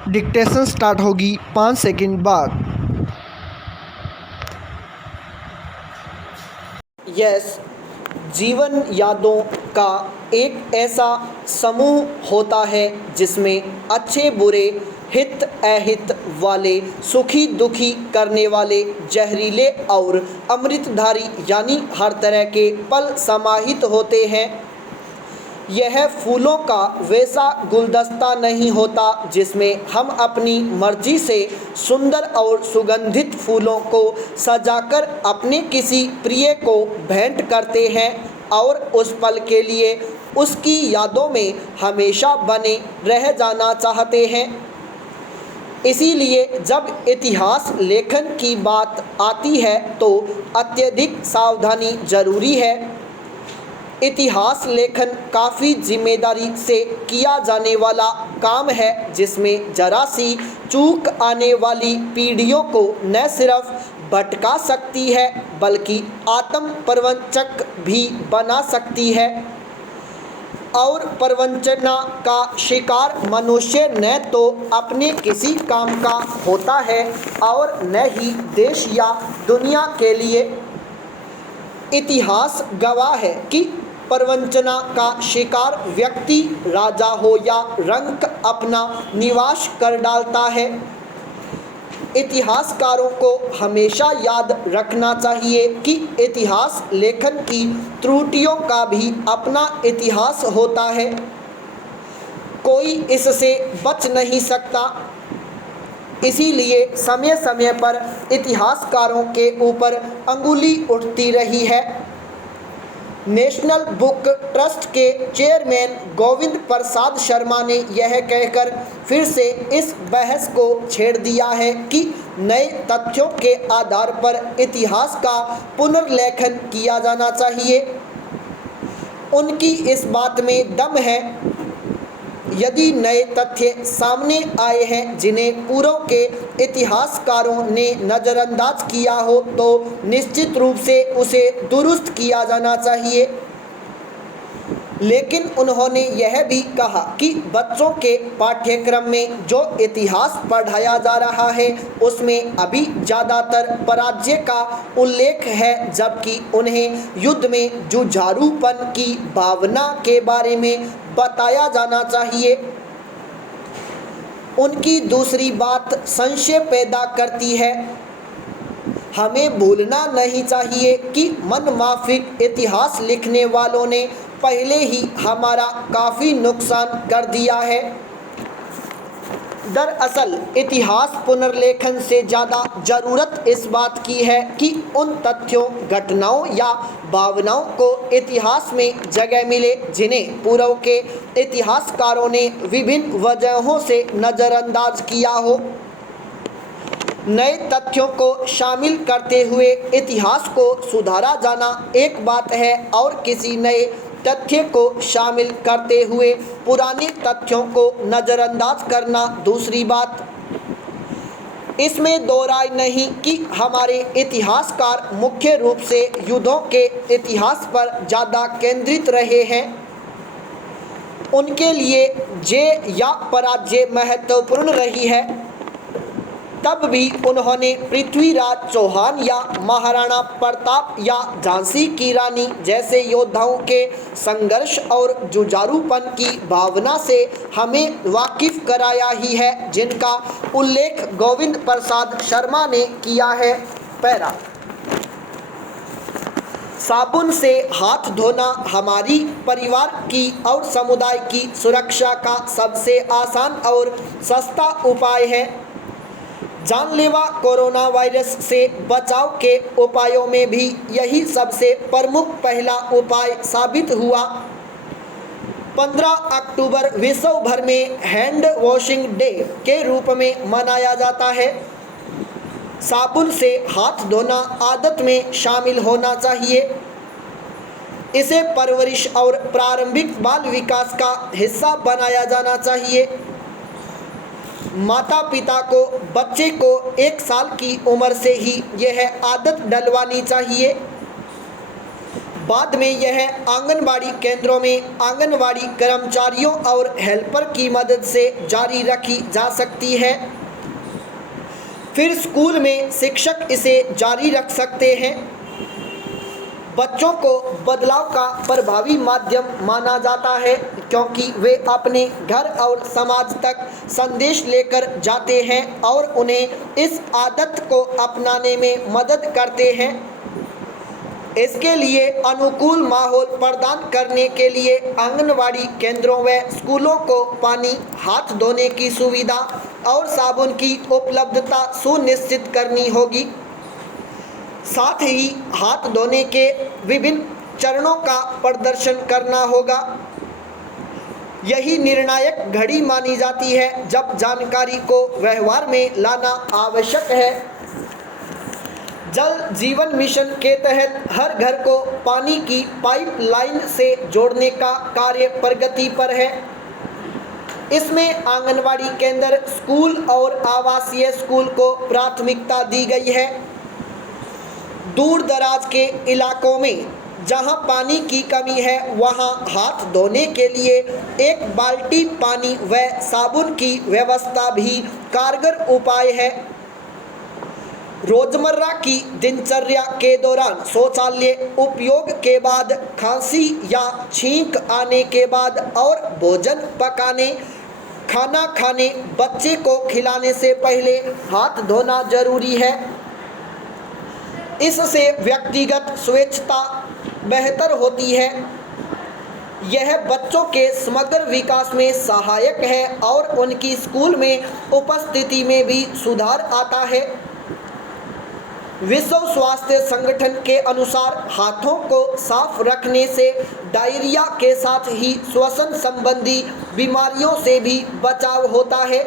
Dictation start होगी 5 second बाद। Yes, जीवन यादों का एक ऐसा समूह होता है जिसमें अच्छे बुरे, हित अहित वाले, सुखी दुखी करने वाले, जहरीले और अमृतधारी यानी हर तरह के पल समाहित होते हैं। यह फूलों का वैसा गुलदस्ता नहीं होता जिसमें हम अपनी मर्जी से सुंदर और सुगंधित फूलों को सजाकर अपने किसी प्रिय को भेंट करते हैं और उस पल के लिए उसकी यादों में हमेशा बने रह जाना चाहते हैं। इसीलिए जब इतिहास लेखन की बात आती है तो अत्यधिक सावधानी जरूरी है। इतिहास लेखन काफ़ी जिम्मेदारी से किया जाने वाला काम है जिसमें जरा सी चूक आने वाली पीढ़ियों को न सिर्फ भटका सकती है बल्कि आत्म प्रवंचक भी बना सकती है। और प्रवंचना का शिकार मनुष्य न तो अपने किसी काम का होता है और न ही देश या दुनिया के लिए। इतिहास गवाह है कि प्रवंचना का शिकार व्यक्ति राजा हो या रंक अपना निवास कर डालता है। इतिहासकारों को हमेशा याद रखना चाहिए कि इतिहास लेखन की त्रुटियों का भी अपना इतिहास होता है, कोई इससे बच नहीं सकता। इसीलिए समय समय पर इतिहासकारों के ऊपर अंगुली उठती रही है। नेशनल बुक ट्रस्ट के चेयरमैन गोविंद प्रसाद शर्मा ने यह कहकर फिर से इस बहस को छेड़ दिया है कि नए तथ्यों के आधार पर इतिहास का पुनर्लेखन किया जाना चाहिए। उनकी इस बात में दम है। यदि नए तथ्य सामने आए हैं जिन्हें पूर्व के इतिहासकारों ने नज़रअंदाज किया हो तो निश्चित रूप से उसे दुरुस्त किया जाना चाहिए। लेकिन उन्होंने यह भी कहा कि बच्चों के पाठ्यक्रम में जो इतिहास पढ़ाया जा रहा है उसमें अभी ज़्यादातर पराजय का उल्लेख है, जबकि उन्हें युद्ध में जुझारूपन की भावना के बारे में बताया जाना चाहिए। उनकी दूसरी बात संशय पैदा करती है। हमें भूलना नहीं चाहिए कि मनमाफिक इतिहास लिखने वालों ने पहले ही हमारा काफ़ी नुकसान कर दिया है। दरअसल इतिहास पुनर्लेखन से ज़्यादा ज़रूरत इस बात की है कि उन तथ्यों, घटनाओं या भावनाओं को इतिहास में जगह मिले जिन्हें पूर्व के इतिहासकारों ने विभिन्न वजहों से नज़रअंदाज किया हो। नए तथ्यों को शामिल करते हुए इतिहास को सुधारा जाना एक बात है और किसी नए तथ्य को शामिल करते हुए पुराने तथ्यों को नज़रअंदाज करना दूसरी बात। इसमें दो राय नहीं कि हमारे इतिहासकार मुख्य रूप से युद्धों के इतिहास पर ज़्यादा केंद्रित रहे हैं। उनके लिए जय या पराजय महत्वपूर्ण रही है। तब भी उन्होंने पृथ्वीराज चौहान या महाराणा प्रताप या झांसी की रानी जैसे योद्धाओं के संघर्ष और जुझारूपन की भावना से हमें वाकिफ कराया ही है, जिनका उल्लेख गोविंद प्रसाद शर्मा ने किया है। पैरा साबुन से हाथ धोना हमारी परिवार की और समुदाय की सुरक्षा का सबसे आसान और सस्ता उपाय है। जानलेवा कोरोना वायरस से बचाव के उपायों में भी यही सबसे प्रमुख पहला उपाय साबित हुआ। 15 अक्टूबर विश्व भर में हैंड वॉशिंग डे के रूप में मनाया जाता है। साबुन से हाथ धोना आदत में शामिल होना चाहिए। इसे परवरिश और प्रारंभिक बाल विकास का हिस्सा बनाया जाना चाहिए। माता पिता को बच्चे को 1 साल की उम्र से ही यह आदत डलवानी चाहिए। बाद में यह आंगनबाड़ी केंद्रों में आंगनबाड़ी कर्मचारियों और हेल्पर की मदद से जारी रखी जा सकती है। फिर स्कूल में शिक्षक इसे जारी रख सकते हैं। बच्चों को बदलाव का प्रभावी माध्यम माना जाता है क्योंकि वे अपने घर और समाज तक संदेश लेकर जाते हैं और उन्हें इस आदत को अपनाने में मदद करते हैं। इसके लिए अनुकूल माहौल प्रदान करने के लिए आंगनवाड़ी केंद्रों व स्कूलों को पानी, हाथ धोने की सुविधा और साबुन की उपलब्धता सुनिश्चित करनी होगी। साथ ही हाथ धोने के विभिन्न चरणों का प्रदर्शन करना होगा। यही निर्णायक घड़ी मानी जाती है जब जानकारी को व्यवहार में लाना आवश्यक है। जल जीवन मिशन के तहत हर घर को पानी की पाइपलाइन से जोड़ने का कार्य प्रगति पर है। इसमें आंगनवाड़ी केंद्र, स्कूल और आवासीय स्कूल को प्राथमिकता दी गई है। दूर दराज के इलाकों में जहां पानी की कमी है वहां हाथ धोने के लिए एक बाल्टी पानी व साबुन की व्यवस्था भी कारगर उपाय है। रोजमर्रा की दिनचर्या के दौरान शौचालय उपयोग के बाद, खांसी या छींक आने के बाद और भोजन पकाने, खाना खाने, बच्चे को खिलाने से पहले हाथ धोना जरूरी है। इससे व्यक्तिगत स्वच्छता बेहतर होती है। यह बच्चों के समग्र विकास में सहायक है और उनकी स्कूल में उपस्थिति में भी सुधार आता है। विश्व स्वास्थ्य संगठन के अनुसार हाथों को साफ रखने से डायरिया के साथ ही श्वसन संबंधी बीमारियों से भी बचाव होता है।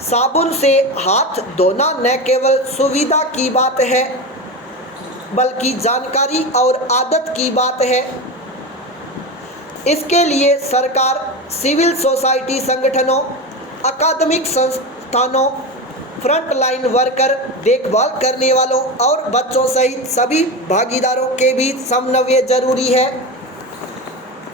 साबुन से हाथ धोना न केवल सुविधा की बात है बल्कि जानकारी और आदत की बात है। इसके लिए सरकार, सिविल सोसाइटी संगठनों, अकादमिक संस्थानों, फ्रंट लाइन वर्कर, देखभाल करने वालों और बच्चों सहित सभी भागीदारों के बीच समन्वय जरूरी है।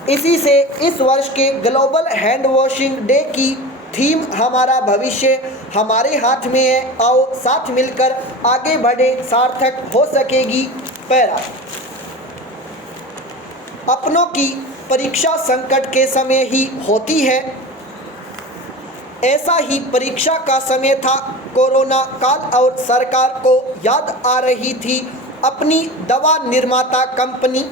इसी से इस वर्ष के ग्लोबल हैंड वॉशिंग डे की थीम हमारा भविष्य हमारे हाथ में है, आओ साथ मिलकर आगे बढ़े, सार्थक हो सकेगी। पैरा अपनों की परीक्षा संकट के समय ही होती है। ऐसा ही परीक्षा का समय था। कोरोना काल और सरकार को याद आ रही थी अपनी दवा निर्माता कंपनी।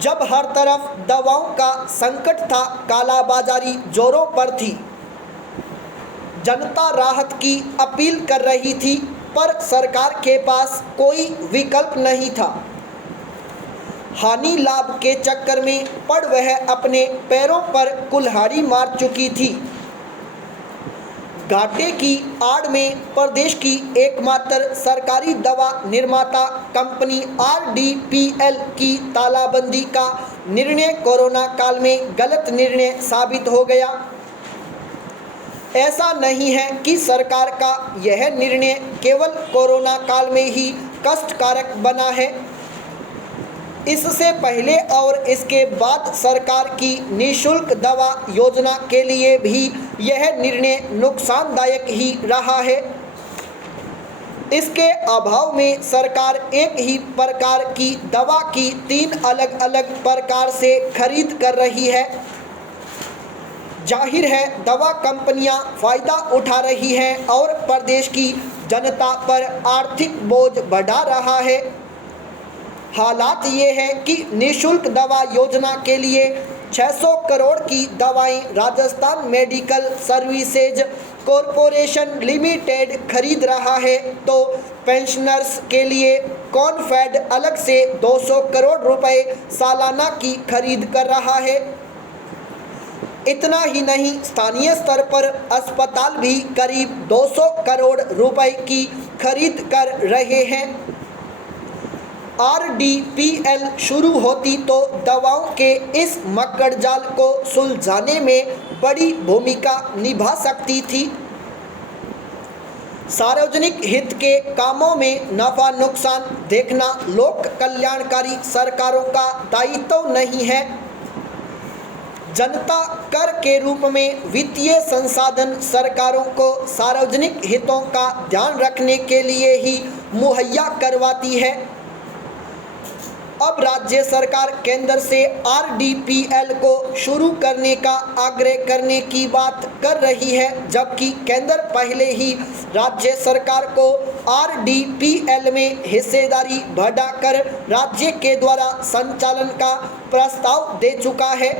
जब हर तरफ दवाओं का संकट था, कालाबाजारी जोरों पर थी, जनता राहत की अपील कर रही थी, पर सरकार के पास कोई विकल्प नहीं था। हानि लाभ के चक्कर में पड़ वह अपने पैरों पर कुल्हाड़ी मार चुकी थी। घाटे की आड़ में प्रदेश की एकमात्र सरकारी दवा निर्माता कंपनी RDPL की तालाबंदी का निर्णय कोरोना काल में गलत निर्णय साबित हो गया। ऐसा नहीं है कि सरकार का यह निर्णय केवल कोरोना काल में ही कष्टकारक बना है। इससे पहले और इसके बाद सरकार की निःशुल्क दवा योजना के लिए भी यह निर्णय नुकसानदायक ही रहा है। इसके अभाव में सरकार एक ही प्रकार की दवा की 3 अलग अलग प्रकार से खरीद कर रही है। जाहिर है दवा कंपनियां फायदा उठा रही हैं और प्रदेश की जनता पर आर्थिक बोझ बढ़ा रहा है। हालात ये है कि निःशुल्क दवा योजना के लिए 600 करोड़ की दवाएं Rajasthan medical services corporation limited खरीद रहा है, तो पेंशनर्स के लिए कॉनफेड अलग से 200 करोड़ रुपए सालाना की खरीद कर रहा है। इतना ही नहीं, स्थानीय स्तर पर अस्पताल भी करीब 200 करोड़ रुपए की खरीद कर रहे हैं। RDPL शुरू होती तो दवाओं के इस मक्कड़ जाल को सुलझाने में बड़ी भूमिका निभा सकती थी। सार्वजनिक हित के कामों में नफा नुकसान देखना लोक कल्याणकारी सरकारों का दायित्व नहीं है। जनता कर के रूप में वित्तीय संसाधन सरकारों को सार्वजनिक हितों का ध्यान रखने के लिए ही मुहैया करवाती है। अब राज्य सरकार केंद्र से आरडीपीएल को शुरू करने का आग्रह करने की बात कर रही है, जबकि केंद्र पहले ही राज्य सरकार को आरडीपीएल में हिस्सेदारी बढ़ाकर राज्य के द्वारा संचालन का प्रस्ताव दे चुका है।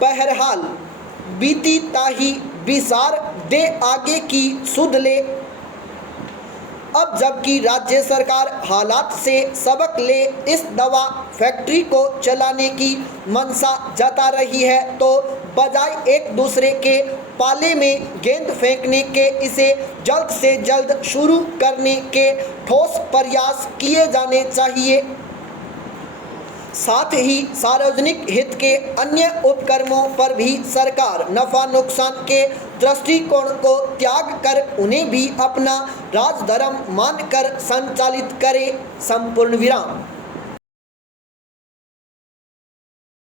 बहरहाल बीती ताही बिसार दे आगे की सुध ले। अब जबकि राज्य सरकार हालात से सबक ले इस दवा फैक्ट्री को चलाने की मंशा जता रही है, तो बजाय एक दूसरे के पाले में गेंद फेंकने के इसे जल्द से जल्द शुरू करने के ठोस प्रयास किए जाने चाहिए। साथ ही सार्वजनिक हित के अन्य उपक्रमों पर भी सरकार नफा नुकसान के दृष्टिकोण को त्याग कर उन्हें भी अपना राजधर्म मानकर संचालित करे। संपूर्ण विराम।